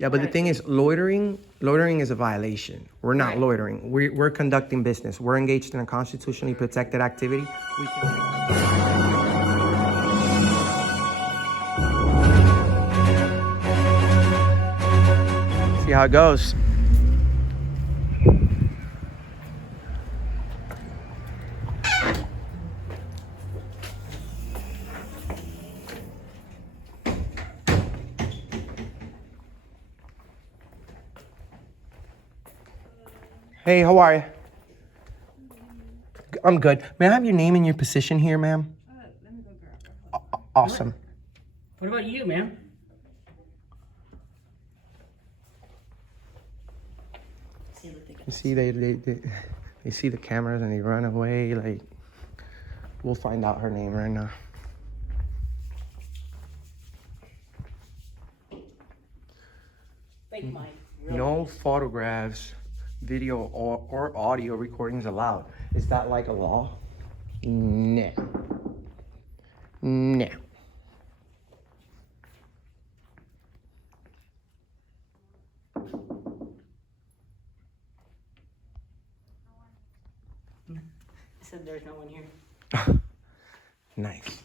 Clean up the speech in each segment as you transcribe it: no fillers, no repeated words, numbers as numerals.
Yeah, but the thing is, loitering is a violation. We're not loitering. We're conducting business. We're engaged in a constitutionally protected activity. We can see how it goes. Hey, how are you? I'm good. May I have your name and your position here, ma'am? Let me go grab her. Awesome. What about you, ma'am? You see, they see the cameras and they run away. Like, we'll find out her name right now. Fake Mike. No photographs, video, or audio recordings allowed. Is that like a law? No. No. I said there's no one here. Nice.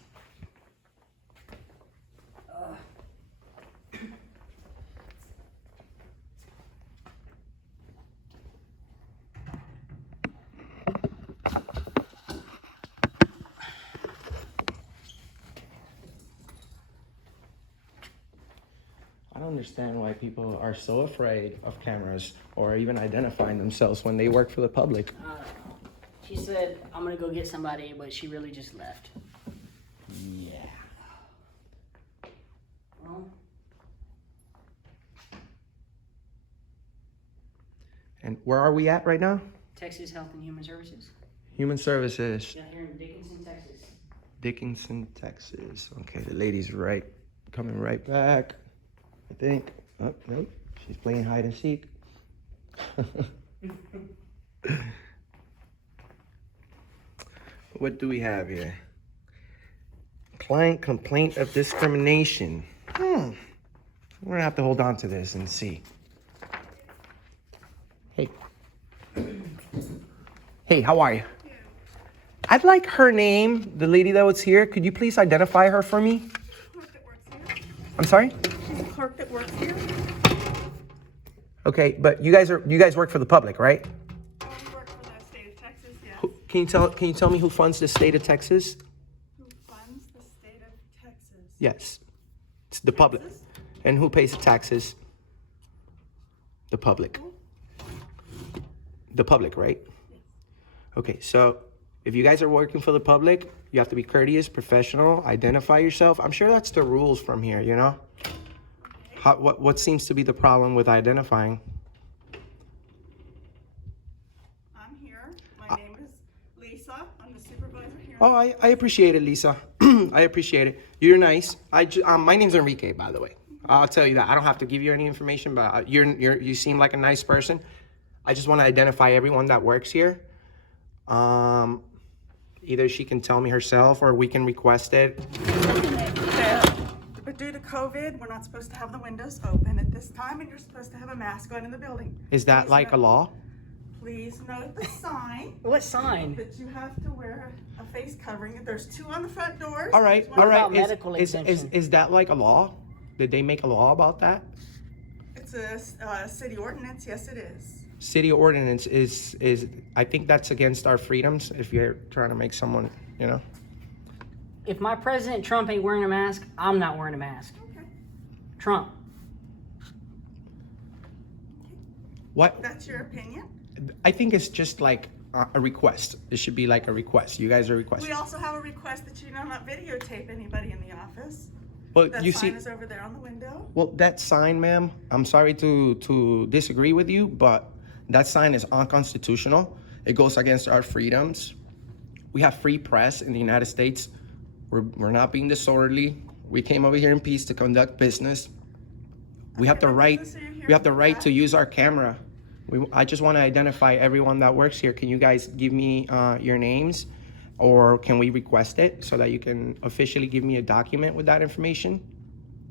I don't understand why people are so afraid of cameras or even identifying themselves when they work for the public. She said, I'm gonna go get somebody, but she really just left. Yeah. Well, And where are we at right now? Texas Health and Human Services. Human Services. Yeah, here in Dickinson, Texas. Dickinson, Texas. Okay, the lady's coming right back, I think. Oh, nope, she's playing hide and seek. What do we have here? Client complaint of discrimination. We're gonna have to hold on to this and see. Hey. Hey, how are you? I'd like her name, the lady that was here. Could you please identify her for me? Clerk that works here. I'm sorry? She's a clerk that works here. Okay, but you guys work for the public, right? Oh, we work for the state of Texas, yes. Can you tell me who funds the state of Texas? Who funds the state of Texas? Yes. It's the public. Texas? And who pays the taxes? The public. The public, right? Yes. Okay, so if you guys are working for the public, you have to be courteous, professional, identify yourself. I'm sure that's the rules from here, you know? Okay. What seems to be the problem with identifying? I'm here. My name is Lisa. I'm the supervisor here. Oh, I appreciate it, Lisa. I appreciate it. You're nice. My name's Enrique, by the way. I'll tell you that. I don't have to give you any information, but you seem like a nice person. I just want to identify everyone that works here. Either she can tell me herself or we can request it. But due to COVID, we're not supposed to have the windows open at this time, and you're supposed to have a mask on in the building. Is that like a law? Please note the sign What sign? that you have to wear a face covering. There's two on the front doors. All right, There's one- all right. about medical exemption? Is that like a law? Did they make a law about that? It's a city ordinance. Yes, it is. City ordinance is I think that's against our freedoms if you're trying to make someone, you know. If my President Trump ain't wearing a mask, I'm not wearing a mask. Okay. Trump. What? That's your opinion. I think it's just like a request. It should be like a request. You guys are requesting. We also have a request that you do not videotape anybody in the office. But That you sign see, is over there on the window. well, that sign, ma'am, I'm sorry to disagree with you, but that sign is unconstitutional. It goes against our freedoms. We have free press in the United States. We're not being disorderly. We came over here in peace to conduct business. We have the what right. business are you here We have the for right that? to use our camera. I just want to identify everyone that works here. Can you guys give me your names, or can we request it so that you can officially give me a document with that information?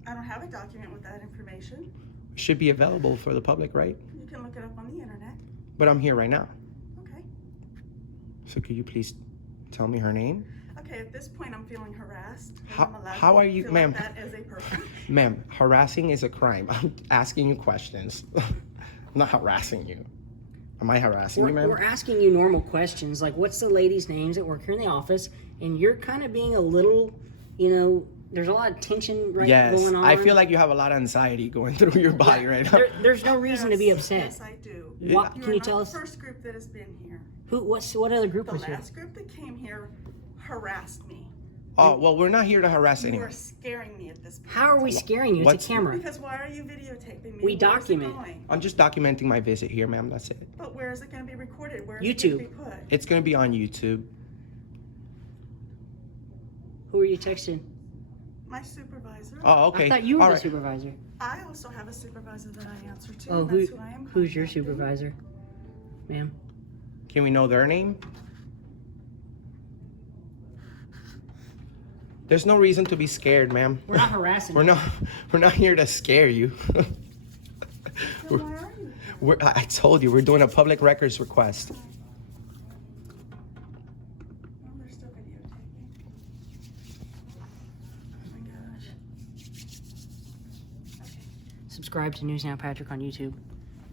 I don't have a document with that information. should be available for the public, right? You can look it up on the internet. But I'm here right now. Okay. So could you please tell me her name? Okay, at this point, I'm feeling harassed. and How- I'm allowed how to are you- feel ma'am? Like that as a person. Ma'am, harassing is a crime. I'm asking you questions. I'm not harassing you. Am I harassing you, ma'am? We're asking you normal questions, like what's the ladies' names that work here in the office, and you're kind of being a little, there's a lot of tension going on. I feel like you have a lot of anxiety going through your body right now. There's no reason to be upset. Yes, I do. Yeah. Can you tell You're us not the first group that has been here. what other group The was here? last group that came here harassed me. Oh, well, we're not here to harass You anyone. are scaring me at this point. How are we scaring you? It's What's- a camera. Because why are you videotaping me? We Where is it document. going? I'm just documenting my visit here, ma'am. That's it. But where is it going to be recorded? Where is it YouTube. going to be put? It's going to be on YouTube. Who are you texting? My supervisor. Oh, okay. I thought you were All the right. supervisor. I also have a supervisor that I answer to. Oh, and who? that's who I am Who's your contacting. supervisor, ma'am? Can we know their name? There's no reason to be scared, ma'am. We're not harassing. We're you. not here to scare you. Then why are you? I told you we're doing a public records request. Oh, they're still videotaping. Oh my gosh. Okay. Subscribe to News Now Patrick on YouTube.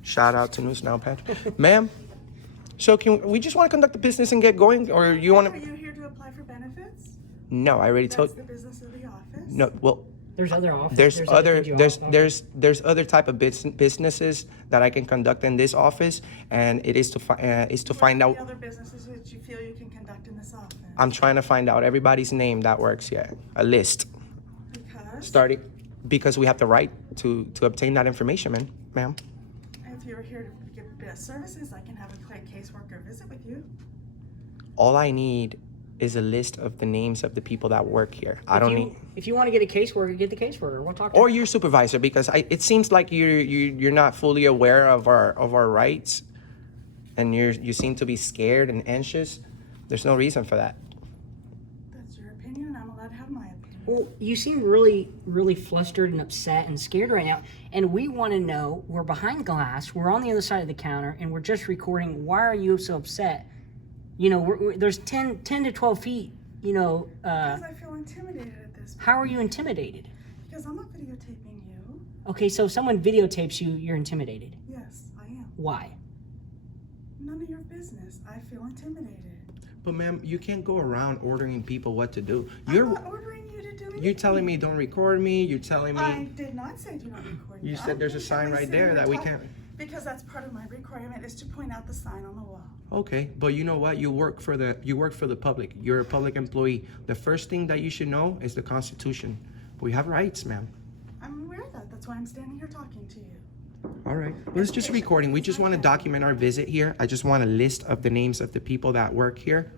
Shout out to News Now, Patrick. Ma'am, so can we just want to conduct the business and get going, or you want Are to? you here to apply for benefits? No, I already That's told. the business of the office. No, well, There's other offices. there's other things you there's offer. there's other type of businesses that I can conduct in this office, and it is to find What are out. the other businesses that you feel you can conduct in this office? I'm trying to find out everybody's name that works here, a list, Because starting because we have the right to obtain that information, ma'am. if you're here to give best services, I can have a caseworker visit with you. All I need is a list of the names of the people that work here. I don't need. If you want to get a caseworker, get the caseworker. We'll talk to Or your supervisor, because it seems like you're not fully aware of our rights, and you seem to be scared and anxious. There's no reason for that. That's your opinion, and I'm allowed to have my opinion. Well, you seem really, really flustered and upset and scared right now. And we want to know, we're behind glass, we're on the other side of the counter, and we're just recording. Why are you so upset? There's 10 to 12 feet, Because I feel intimidated at this point. how are you intimidated? Because I'm not videotaping you. Okay, so if someone videotapes you, you're intimidated. Yes, I am. Why? None of your business. I feel intimidated. But ma'am, you can't go around ordering people what to do. I'm not ordering you to do anything. You're telling me don't record me. You're telling me. I did not say do not record me. You said I'm there's a sign patiently right sitting there here that we talking- can't. Because that's part of my requirement is to point out the sign on the wall. Okay, but you know what? You work for the public. You're a public employee. The first thing that you should know is the Constitution. We have rights, ma'am. I'm aware of that. That's why I'm standing here talking to you. All right. Well, it's just recording. We just want to document our visit here. I just want a list of the names of the people that work here.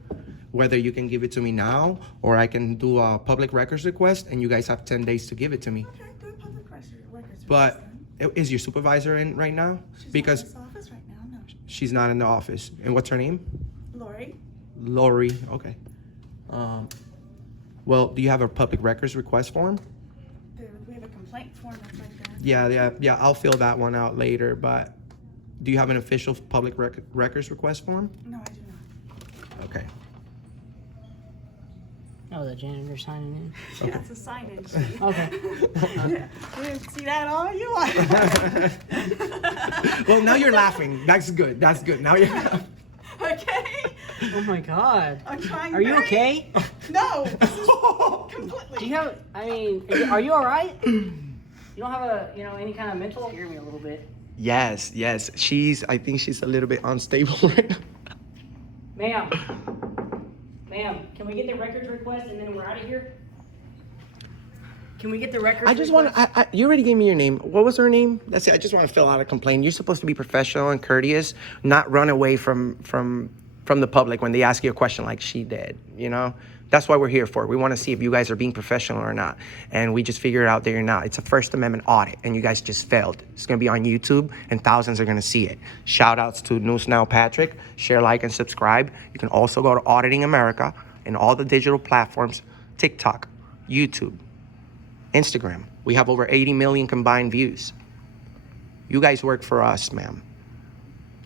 Whether you can give it to me now, or I can do a public records request, and you guys have 10 days to give it to me. Okay, do a public records. But then. is your supervisor in right now? She's Because not in this office right now. No. she's not in the office. And what's her name? Lori. Lori. Okay. Well, do you have a public records request form? We have a complaint form that's right there. Yeah. I'll fill that one out later. But do you have an official public records request form? No, I do not. Okay. Oh, the janitor signing in. Yeah, it's a sign-in sheet. Okay. Yeah, you can see that all you want. Well, now you're laughing. That's good. That's good. Now you're laughing. Okay. Oh my God. I'm trying. Are you very- okay? No. This is completely. Do you have? Are you all right? You don't have any kind of mental? Scare me a little bit. Yes. I think she's a little bit unstable right now. Ma'am, can we get the records request and then we're out of here? Can we get the records? I just want to. You already gave me your name. What was her name? That's it. I just want to fill out a complaint. You're supposed to be professional and courteous, not run away from the public when they ask you a question like she did. That's what we're here for. We want to see if you guys are being professional or not. And we just figured out that you're not. It's a First Amendment audit, and you guys just failed. It's going to be on YouTube, and thousands are going to see it. Shout outs to News Now Patrick. Share, like, and subscribe. You can also go to Auditing America and all the digital platforms, TikTok, YouTube, Instagram. We have over 80 million combined views. You guys work for us, ma'am.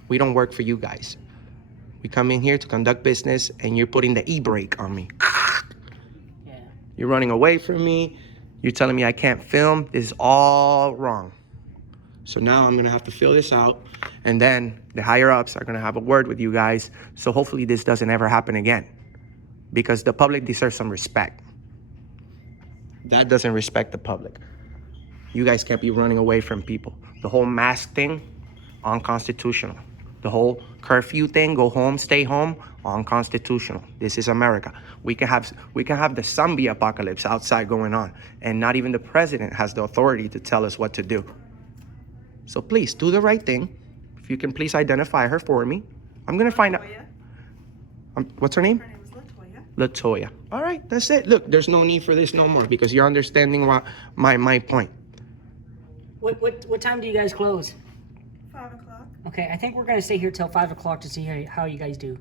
We don't work for you guys. We come in here to conduct business, and you're putting the e-brake on me. Yeah. You're running away from me. You're telling me I can't film. This is all wrong. So now I'm gonna have to fill this out, and then the higher ups are gonna have a word with you guys. So hopefully this doesn't ever happen again, because the public deserves some respect. That doesn't respect the public. You guys can't be running away from people. The whole mask thing, unconstitutional. The whole curfew thing, go home, stay home, unconstitutional. This is America. We can have the zombie apocalypse outside going on, and not even the president has the authority to tell us what to do. So please do the right thing. If you can please identify her for me. I'm gonna find out. What's her name? Her name is Latoya. Latoya. All right, that's it. Look, there's no need for this no more, because you're understanding my point. What time do you guys close? 5 o'clock. Okay, I think we're gonna stay here till 5 o'clock to see how you guys do.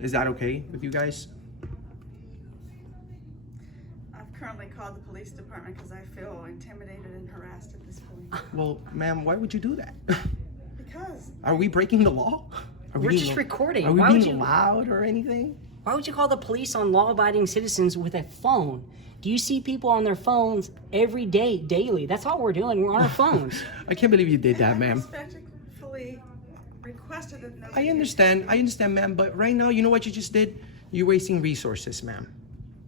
Is that okay with you guys? I've currently called the police department because I feel intimidated and harassed at this point. Well, ma'am, why would you do that? Because Are we breaking the law? We're just recording. Are we Why would being you- loud or anything? Why would you call the police on law-abiding citizens with a phone? Do you see people on their phones every day, daily? That's all we're doing. We're on our phones. I can't believe you did that, I ma'am. respectfully requested that no. I understand, ma'am, but right now, you know what you just did? You're wasting resources, ma'am.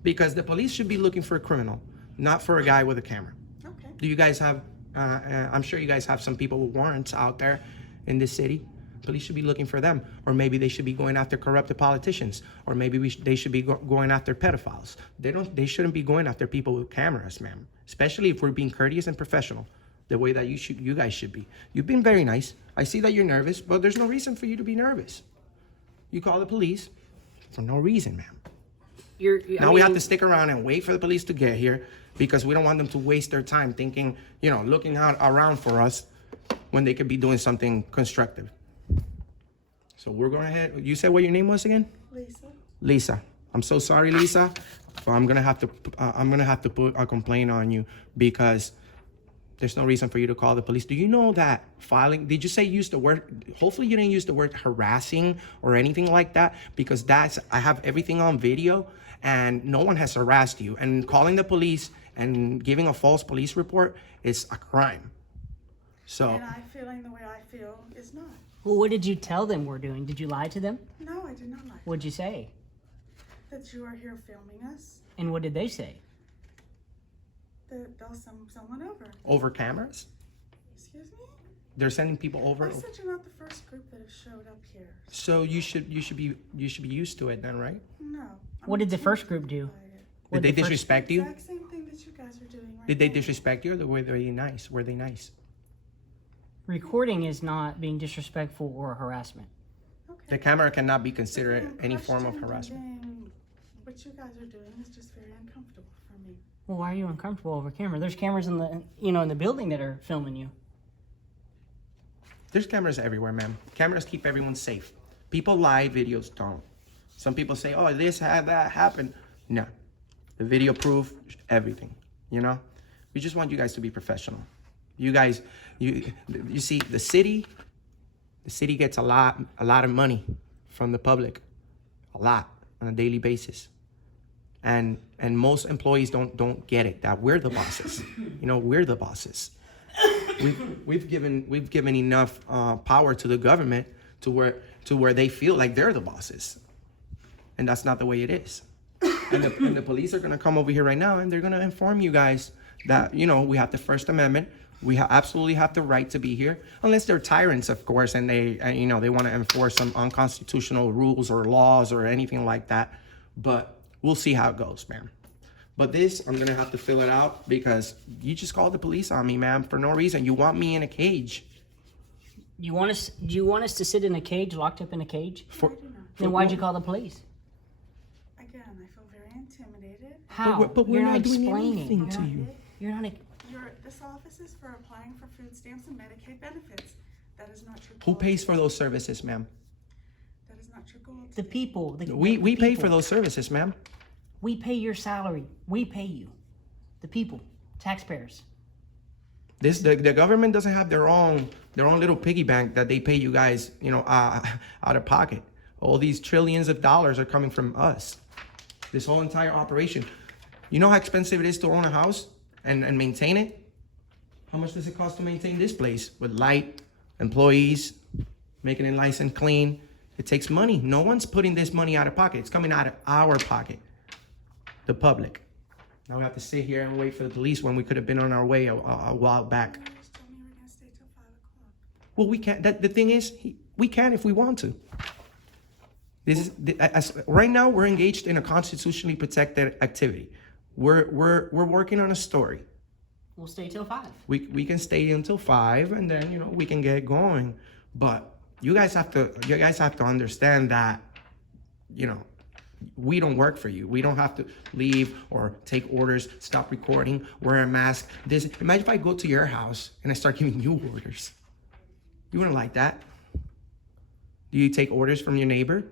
Because the police should be looking for a criminal, not for a guy with a camera. Okay. Do you guys have, I'm sure you guys have some people with warrants out there in this city. Police should be looking for them. Or maybe they should be going after corrupted politicians. Or maybe they should be going after pedophiles. They shouldn't be going after people with cameras, ma'am. Especially if we're being courteous and professional, the way that you guys should be. You've been very nice. I see that you're nervous, but there's no reason for you to be nervous. You call the police for no reason, ma'am. Now we have to stick around and wait for the police to get here, because we don't want them to waste their time thinking, looking out around for us when they could be doing something constructive. So we're going ahead. You said what your name was again? Lisa. Lisa. I'm so sorry, Lisa. But I'm gonna have to put a complaint on you, because there's no reason for you to call the police. Do you know that filing? Did you say you used the word? Hopefully you didn't use the word harassing or anything like that, because I have everything on video, and no one has harassed you. And calling the police and giving a false police report is a crime. So. And I feeling the way I feel is not. Well, what did you tell them we're doing? Did you lie to them? No, I did not lie. What'd you say? That you are here filming us. And what did they say? That they'll send someone over. Over cameras? Excuse me? They're sending people over. I said you're not the first group that have showed up here. So you should be used to it then, right? No. What did the first group do? Did they disrespect you? Exact same thing that you guys are doing right Did they now. disrespect you, or were they nice? Were they nice? Recording is not being disrespectful or harassment. Okay. The camera cannot be considered Being any form of questioned and harassment. being- What you guys are doing is just very uncomfortable for me. Well, why are you uncomfortable over camera? There's cameras in the building that are filming you. There's cameras everywhere, ma'am. Cameras keep everyone safe. People lie, videos don't. Some people say, oh, this had that happened. No. The video proof everything, We just want you guys to be professional. You guys, you see, the city gets a lot of money from the public. A lot on a daily basis. And most employees don't get it, that we're the bosses. We're the bosses. We've given enough power to the government to where they feel like they're the bosses, and that's not the way it is. And the police are gonna come over here right now, and they're gonna inform you guys that we have the First Amendment. We absolutely have the right to be here, unless they're tyrants, of course, and they want to enforce some unconstitutional rules or laws or anything like that. But we'll see how it goes, ma'am. But this, I'm gonna have to fill it out, because you just called the police on me, ma'am, for no reason. You want me in a cage. Do you want us to sit in a cage, locked up in a cage? I do not. Then why'd you call the police? Again, I feel very intimidated. How? But we're You're not doing explaining. anything to you. You're not. This office is for applying for food stamps and Medicaid benefits. That is not your Who goal. pays for those services, ma'am? That is not your goal. The people. We pay for those services, ma'am. We pay your salary. We pay you. The people. Taxpayers. The government doesn't have their own little piggy bank that they pay you guys, out of pocket. All these trillions of dollars are coming from us. This whole entire operation. You know how expensive it is to own a house and maintain it? How much does it cost to maintain this place with light, employees, making it nice and clean? It takes money. No one's putting this money out of pocket. It's coming out of our pocket, the public. Now we have to sit here and wait for the police when we could have been on our way a while back. You just told me we were gonna stay till 5 o'clock. Well, we can't. The thing is, we can if we want to. Right now we're engaged in a constitutionally protected activity. We're working on a story. We'll stay till 5. We can stay until 5, and then we can get going. But you guys have to understand that we don't work for you. We don't have to leave or take orders, stop recording, wear a mask. Imagine if I go to your house and I start giving you orders. You wouldn't like that. Do you take orders from your neighbor?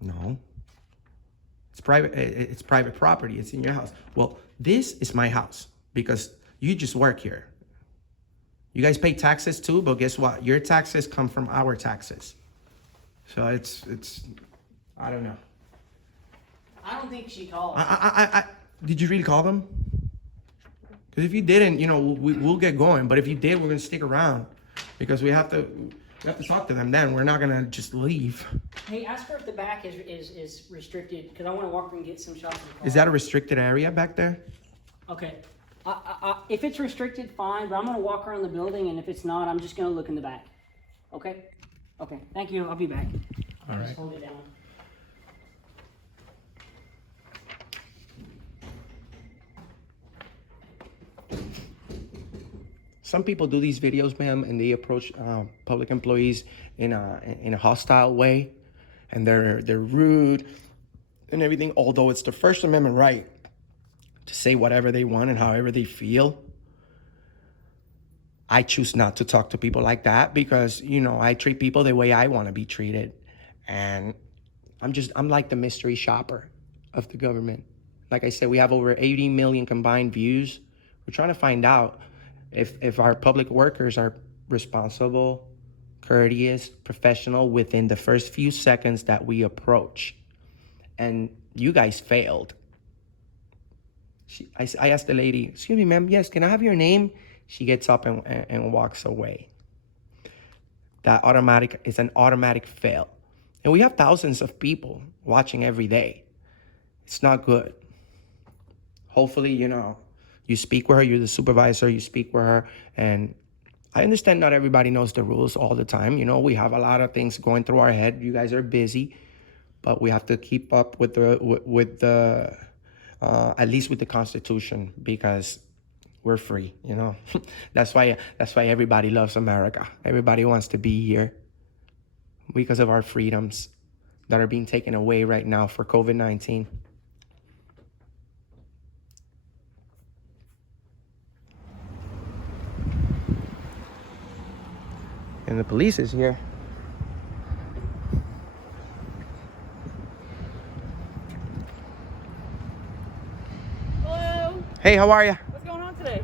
No. It's private property. It's in your house. Well, this is my house because you just work here. You guys pay taxes too, but guess what? Your taxes come from our taxes. So it's I don't know. I don't think she called. Did you really call them? Because if you didn't, we'll get going. But if you did, we're gonna stick around because we have to talk to them. Then we're not gonna just leave. Hey, ask her if the back is restricted because I want to walk and get some shots of the car. Is that a restricted area back there? Okay. If it's restricted, fine. But I'm gonna walk around the building, and if it's not, I'm just gonna look in the back. Okay. Okay. Thank you. I'll be back. All right. Just hold it down. Some people do these videos, ma'am, and they approach public employees in a hostile way, and they're rude and everything. Although it's the First Amendment right to say whatever they want and however they feel, I choose not to talk to people like that because I treat people the way I want to be treated, and I'm like the mystery shopper of the government. Like I said, we have over 80 million combined views. We're trying to find out if our public workers are responsible, courteous, professional within the first few seconds that we approach. And you guys failed. I asked the lady, excuse me, ma'am, yes, can I have your name? She gets up and walks away. It's an automatic fail. And we have thousands of people watching every day. It's not good. Hopefully, you speak with her, you're the supervisor, you speak with her. And I understand not everybody knows the rules all the time. We have a lot of things going through our head. You guys are busy, but we have to keep up with the at least with the Constitution because we're free, That's why everybody loves America. Everybody wants to be here because of our freedoms that are being taken away right now for COVID-19. And the police is here. Hello. Hey, how are you? What's going on today?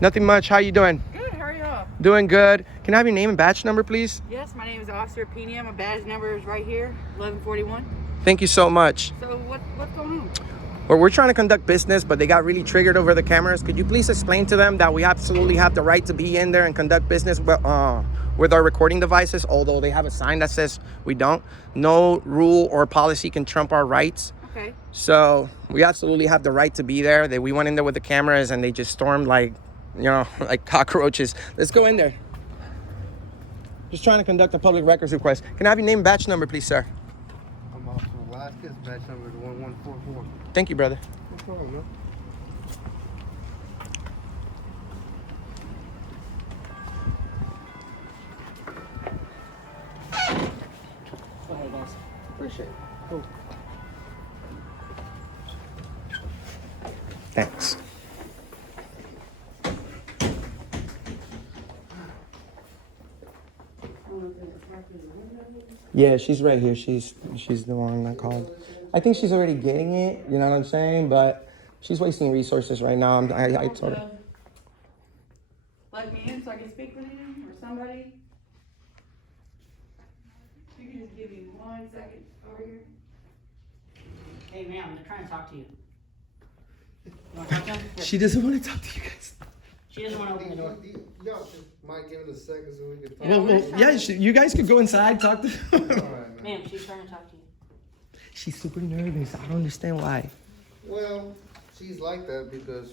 Nothing much. How you doing? Good. How are you? Doing good. Can I have your name and badge number, please? Yes, my name is Officer Pena. My badge number is right here, 1141. Thank you so much. So what's going on? Well, we're trying to conduct business, but they got really triggered over the cameras. Could you please explain to them that we absolutely have the right to be in there and conduct business with our recording devices, although they have a sign that says we don't. No rule or policy can trump our rights. Okay. So we absolutely have the right to be there. We went in there with the cameras and they just stormed like cockroaches. Let's go in there. Just trying to conduct a public records request. Can I have your name and badge number, please, sir? I'm Officer Velasquez, badge number is 1144. Thank you, brother. No problem, man. Go ahead, boss. Appreciate it. Cool. Thanks. Yeah, she's right here. She's the one that called. I think she's already getting it. You know what I'm saying? But she's wasting resources right now. I told her. somebody. You can just give me 1 second over here. Hey, ma'am, they're trying to talk to you. You want to talk to them? Here. She doesn't want to talk to you guys. She doesn't want to open the door. Y'all just might give it a second so we can talk. Well, yeah, you guys could go inside, talk to All right, man. Ma'am, she's trying to talk to you. She's super nervous. I don't understand why. Well, she's like that because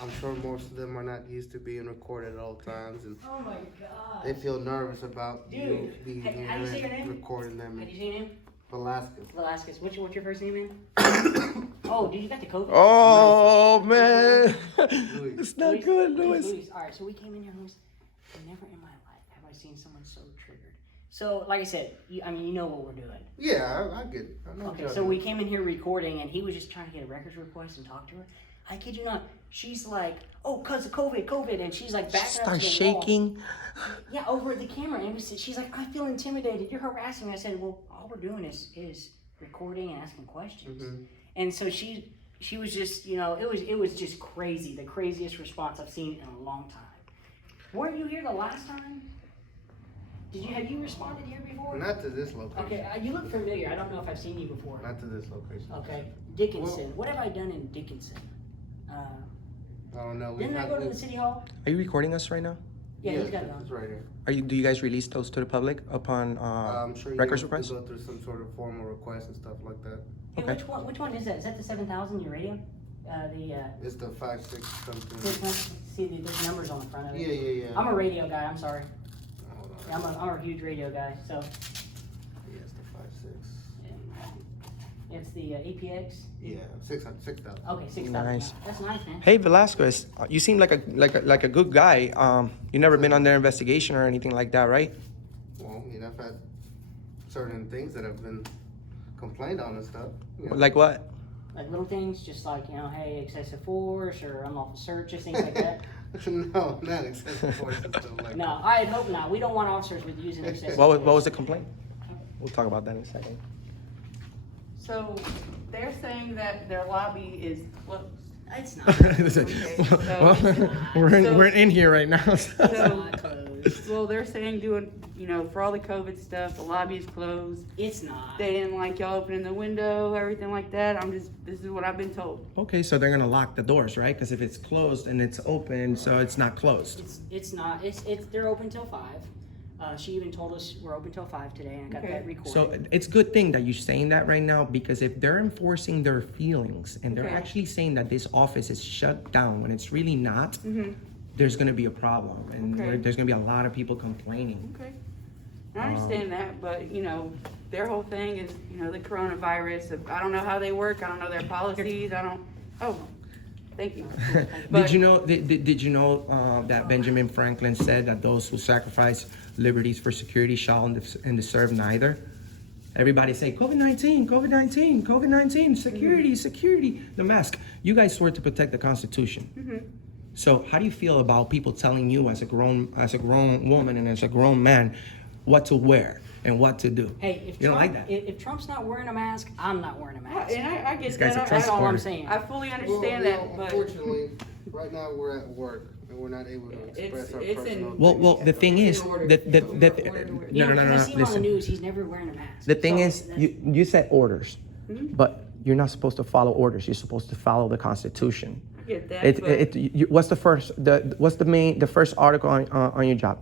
I'm sure most of them are not used to being recorded at all times, and Oh my God. they feel nervous about you Dude, being how do you say your here and name? recording them. How do you say your name? Velasquez. Velasquez. What's your first name, man? Oh, dude, you got the COVID. Oh, man. Louis. It's not good, Louis. All right, so we came in here, Louis. Never in my life have I seen someone so triggered. So, like I said, you know what we're doing. Yeah, I get it. I know Okay, what so y'all we do. came in here recording, and he was just trying to get a records request and talk to her. I kid you not. She's like, "Oh, cause of COVID," and she's like backing up to Start the wall. shaking. Yeah, over the camera, and she's like, "I feel intimidated. You're harassing me." I said, "Well, all we're doing is recording and asking questions." Mhm. And so she was just, it was just crazy, the craziest response I've seen in a long time. Weren't you here the last time? Have you responded here before? Not to this location. Okay, you look familiar. I don't know if I've seen you before. Not to this location. Okay, Dickinson. What have I done in Dickinson? I don't know. Didn't I go to the city hall? Are you recording us right now? Yeah, he's got it on. It's right here. Do you guys release those to the public upon I'm sure you records have requests? to go through some sort of formal request and stuff like that. Hey, Okay. which one is that? Is that the 7000, your radio? It's the 5-6 something. There's numbers on the front of it. Yeah. I'm a radio guy, I'm sorry. Hold on. Yeah, I'm a huge radio guy, so. Yeah, it's the 5-6. It's the APX? Yeah, 6,000. Okay, 6,000. Nice. That's nice, man. Hey, Velasquez, you seem like a good guy. You never been under investigation or anything like that, right? Well, I've had certain things that have been complained on and stuff. Like what? Like little things, just like, hey, excessive force or unlawful searches, things like that. No, not excessive force and stuff like No, I'd hope not. We don't want officers with using excessive What force. was the complaint? We'll talk about that in a second. So they're saying that their lobby is closed. It's not. We're in here right now. It's not closed. Well, they're saying for all the COVID stuff, the lobby is closed. It's not. They didn't like y'all opening the window, everything like that. This is what I've been told. Okay, so they're gonna lock the doors, right? Because if it's closed and it's open, so it's not closed. It's not. They're open till 5. She even told us we're open till 5 today, and I got Okay. that recorded. So it's good thing that you're saying that right now, because if they're enforcing their feelings and they're Okay. actually saying that this office is shut down when it's really not, there's gonna be a problem, and Okay. there's gonna be a lot of people complaining. Okay. I understand that, but their whole thing is the coronavirus. I don't know how they work. I don't know their policies. Oh, thank you. Did you know? Did you know that Benjamin Franklin said that those who sacrifice liberties for security shall and deserve neither? Everybody say COVID-19, COVID-19, COVID-19, security, security. The mask. You guys swore to protect the Constitution. So how do you feel about people telling you as a grown woman and as a grown man what to wear and what to do? Hey, if You don't Trump, like that? if Trump's not wearing a mask, I'm not wearing a mask. And I get This guy's a that. Trump That's all I'm supporter. saying. I fully understand that, but Unfortunately, right now we're at work and we're not able to express our it's personal in- Well, the thing is order. that Yeah, no, because I see him on the listen. news. He's never wearing a mask. The thing So is, that's- you said orders, but you're not supposed to follow orders. You're supposed to follow the Constitution. I get that. but What's the first article on your job?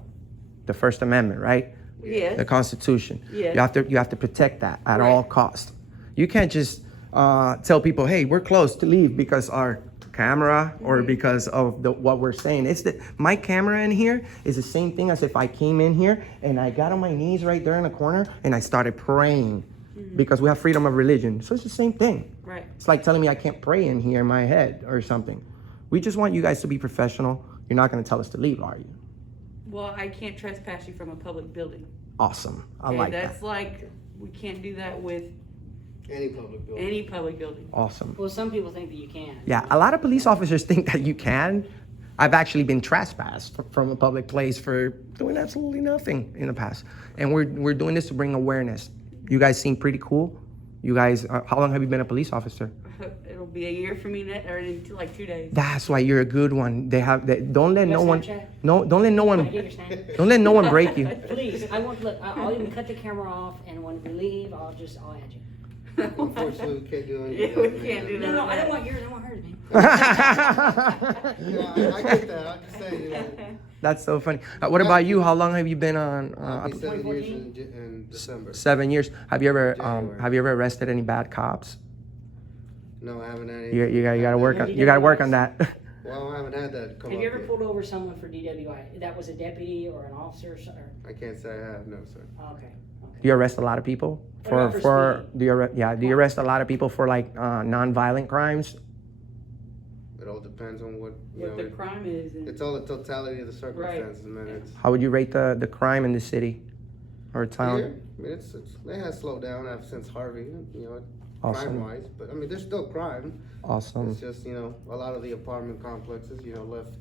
The First Amendment, right? Yes. The Constitution. Yes. You have to protect that at Right. all costs. You can't just tell people, hey, we're closed to leave because our camera or because of what we're saying. My camera in here is the same thing as if I came in here and I got on my knees right there in the corner and I started praying because we have freedom of religion. So it's the same thing. Right. It's like telling me I can't pray in here in my head or something. We just want you guys to be professional. You're not going to tell us to leave, are you? Well, I can't trespass you from a public building. Awesome. I Okay, like that's that. like we can't do that with Any public building. any public building. Awesome. Well, some people think that you can. Yeah, a lot of police officers think that you can. I've actually been trespassed from a public place for doing absolutely nothing in the past. And we're doing this to bring awareness. You guys seem pretty cool. You guys, how long have you been a police officer? It'll be a year for me, or in like 2 days. That's why you're a good one. Don't let You no got one, Snapchat? no, don't let no I one, get your stand. don't let no one break you. Please, I won't look. I'll even cut the camera off, and when we leave, I'll add you. Unfortunately, we can't do anything. Yeah, we can't do that. No, I don't want yours. I want hers, man. Yeah, I get that. I'm just saying, you know. That's so funny. What about you? How long have you been on? I'll be 7 years in December. 7 years. Have you ever January. arrested any bad cops? No, I haven't had any. You gotta work No on you gotta work on that. Well, I haven't had that come Have up you ever yet. pulled over someone for DWI? That was a deputy or an officer? I can't say I have, no, sir. Okay. Do you arrest a lot of people What about for speeding? do you arrest a lot of people for like non-violent crimes? It all depends on what, you What know, the crime is. And it's all the totality of the circumstances, man. It's How would you rate the crime in the city or town? here. I mean, it has slowed down ever since Harvey, you know, Awesome. crime-wise. But I mean, there's still crime. Awesome. It's just, you know, a lot of the apartment complexes, you know, left.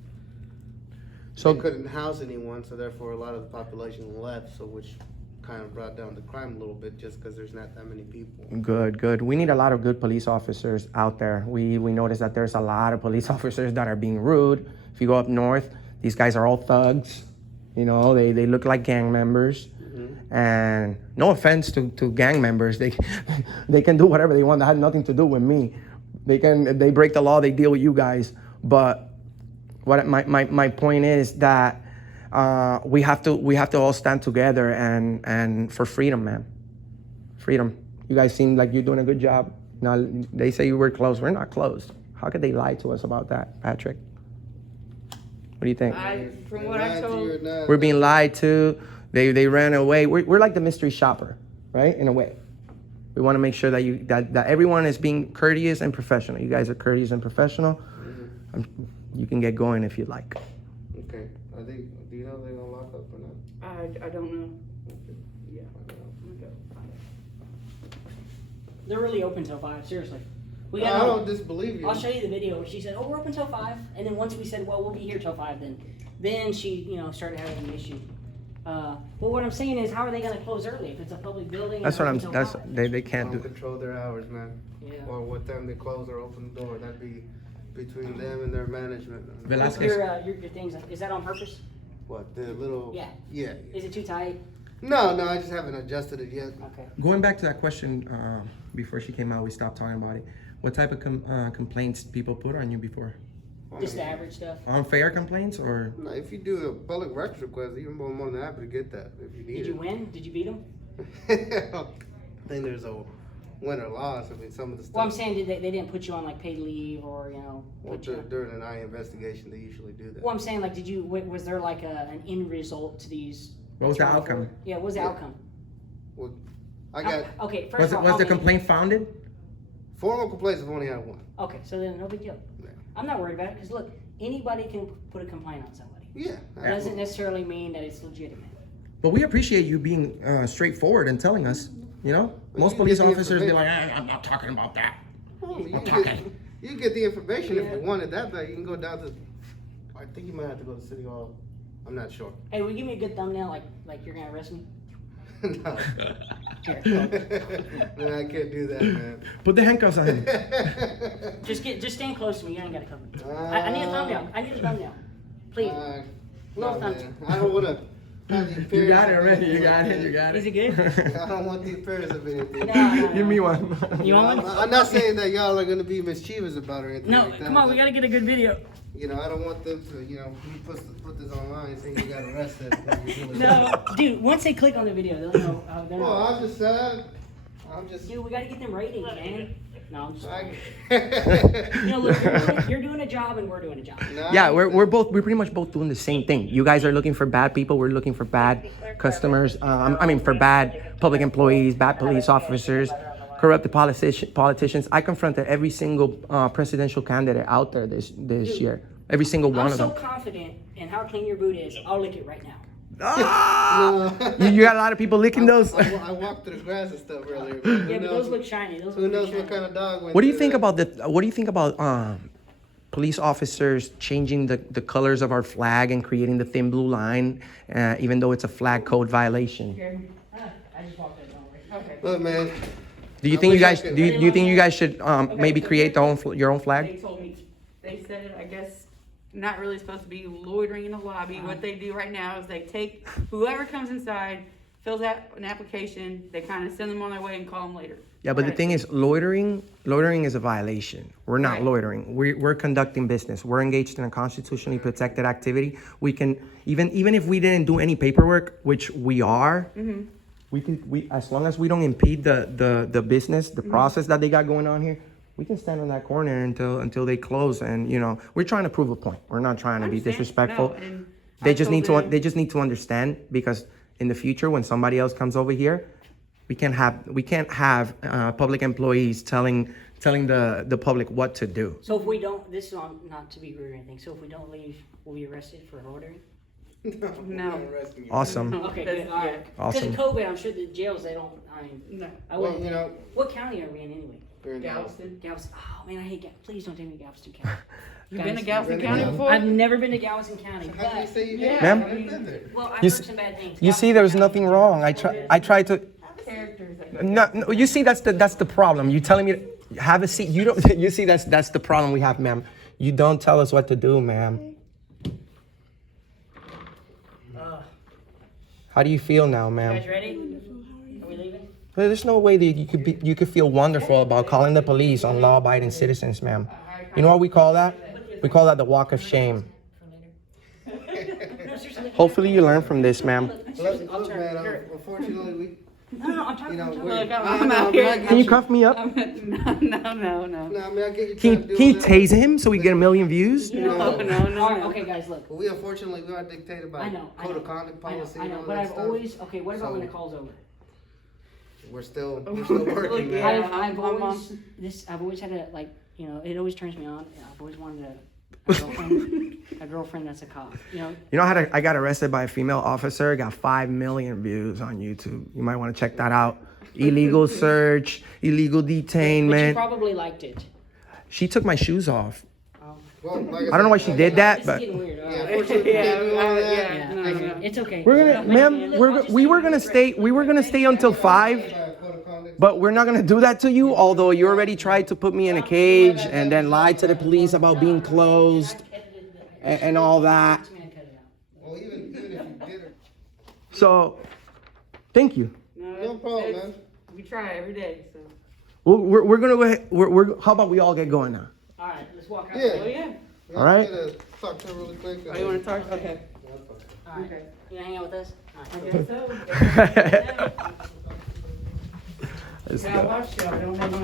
So They couldn't house anyone, so therefore a lot of the population left. So which kind of brought down the crime a little bit, just because there's not that many people. good. We need a lot of good police officers out there. We notice that there's a lot of police officers that are being rude. If you go up north, these guys are all thugs. You know, they look like gang members. And no offense to gang members, they can do whatever they want. That had nothing to do with me. They break the law, they deal with you guys. But what my point is that we have to all stand together and for freedom, man. Freedom. You guys seem like you're doing a good job. Now they say you were closed. We're not closed. How could they lie to us about that, Patrick? What do you think? From what I told, We're being lied to. They ran away. We're like the mystery shopper, right? In a way. We want to make sure that that everyone is being courteous and professional. You guys are courteous and professional. You can get going if you'd like. Okay. Do you know they're gonna lock up or not? I don't know. Yeah. I'm gonna go find it. They're really open till 5. Seriously. We I got. don't disbelieve you. I'll show you the video where she said, "Oh, we're open till 5," and then once we said, "Well, we'll be here till 5," then she started having an issue. Well, what I'm saying is, how are they going to close early if it's a public building? That's and what open I'm. till That's 5? they can't Don't do. control their hours, man. Yeah. Or what time they close or open the door. That'd be between them and their management. Velasquez. Your things, is that on purpose? What, the little? Yeah. Yeah. Is it too tight? No, I just haven't adjusted it yet. Okay. Going back to that question before she came out, we stopped talking about it. What type of complaints people put on you before? Just the average stuff. Unfair complaints or? No, if you do a public records request, even more than happy to get that if you need Did it. you win? Did you beat them? I think there's a win or loss. I mean, some of the stuff. Well, I'm saying they didn't put you on like paid leave or Well, put you on- during an eye investigation, they usually do that. Well, I'm saying like, was there like an end result to these? What was the trial outcome? for- Yeah, what was the outcome? Well, I got Okay, first Was of all, the how many- complaint founded? formal complaints. I've only had one. Okay, so then no big deal. Yeah. I'm not worried about it because look, anybody can put a complaint on somebody. Yeah. It doesn't necessarily mean that it's legitimate. But we appreciate you being straightforward and telling us. You know, Well, most you police get the officers be information. like, I'm not talking about that. Well, you I'm can talking. you can get the information if Yeah. you want it that bad. You can go down to. I think you might have to go to City Hall. I'm not sure. Hey, will you give me a good thumbnail like you're gonna arrest me? No. Here. No, I can't do that, man. Put the handcuffs on him. Just stand close to me. You ain't gotta cover me. I need a thumbnail. I need a thumbnail. Please. No, Little man. I don't want to have the appearance. You got it of already. anything You got like it. You that. got Is it. it good? I don't want the appearance of anything. No. Give me one. You want one? I'm not saying that y'all are gonna be mischievous about it or anything No, like that. come on. We but, gotta get a good video. You know, I don't want them to, you put this online saying you got arrested. No, dude. Once they click on the video, they'll know. They'll know. Well, I'm just sad. Dude, we gotta get them ratings, man. No, I'm just. I, Look, you're doing a job and we're doing a job. Yeah, we're pretty much both doing the same thing. You guys are looking for bad people. We're looking for bad customers. For bad public employees, bad police officers, corrupted politicians. I confronted every single presidential candidate out there this year. Every single one I'm of so them. confident in how clean your boot is. I'll lick it right now. Ah! you got a lot of people licking those. I walked through the grass and stuff earlier. Yeah, but those look shiny. Those Who look knows shiny. what kind of dog went What do you through think that? about What do you think about police officers changing the colors of our flag and creating the thin blue line, even though it's a flag code violation? I just walked in. Don't worry. Okay. Look, man, Do you I think you wish I guys could- do you think you guys should maybe so create your own They flag? told me, they said, I guess, not really supposed to be loitering in the lobby. What they do right now is they take whoever comes inside, fills out an application, they kind of send them on their way and call them later. Yeah, but the Right. thing is, loitering is a violation. We're not Right. loitering. We're conducting business. We're engaged in a constitutionally protected activity. We can even if we didn't do any paperwork, which we are. We as long as we don't impede the business, the process that they got going on here, we can stand on that corner until they close. And we're trying to prove a point. We're not trying to be Understand. disrespectful. No, and They I just told need to them- they just need to understand, because in the future when somebody else comes over here, we can't have public employees telling the public what to do. So if we don't, this is not to be rude or anything. So if we don't leave, we'll be arrested for loitering. No. Awesome. Okay, That's- good. All right. yeah. Because Awesome. of COVID, I'm sure the jails they don't. I mean, No. I Well, wouldn't. What county are we in anyway? we're in Galveston. Galveston. Oh man, I hate Galveston. Please don't take me to Galveston County. You've been to Guys, Galveston Really? County Yeah. before? I've never been to Galveston County, How do you but say you Yeah. have? Ma'am? I've been there. well, I've You heard s- some bad things. You see, there's nothing wrong. I try to. Characters that go. No, you see, that's the problem. You telling me to have a seat. You don't. You see, that's the problem we have, ma'am. You don't tell us what to do, ma'am. How do you feel now, You ma'am? guys ready? Are we leaving? There's no way that you could feel wonderful about calling the police on law-abiding citizens, ma'am. You know what we call that? We call that the walk of shame. No, seriously. Hopefully you learn from this, ma'am. Seriously, I'll Look, turn. man, Here. unfortunately, No, I'm talking. you know, I'm talking. we're, Look, I'm out here. Can you cuff me up? No. No, I mean, I get you Can trying to do he that. tase him so we get 1 million views? No, All right, no. okay, guys, look. But we unfortunately are dictated by I know. code of conduct policy I and know. all But that I've stuff. always. Okay, what about when So- the call's over? We're still working, Yeah. man. I've I'm always I've always had it always turns me on. I've always wanted a girlfriend that's a cop. You know how I got arrested by a female officer? Got 5 million views on YouTube. You might want to check that out. Illegal search, illegal But you detainment. probably liked it. She took my shoes off. Well, like I don't know why she did that, It's but getting weird. Yeah, Alright. unfortunately, we can't do all that. Yeah, no, I agree. no. It's okay. we're gonna, ma'am, we were gonna stay until 5, By code of conduct. but we're not gonna do that to you. Although you already tried to put me in a cage and then lied to the police about being closed and all that. Well, even if you did it, So, thank you. no problem, man. We try every day, so. We're gonna go ahead. How about we all get going now? All right, let's walk out. Yeah. Oh, yeah. All right. I'm gonna talk to her really quick. Oh, you wanna talk? Okay. All right. Okay. You gonna hang out with us? All I right. guess so. Let's Yeah, go. watch you. I don't have one.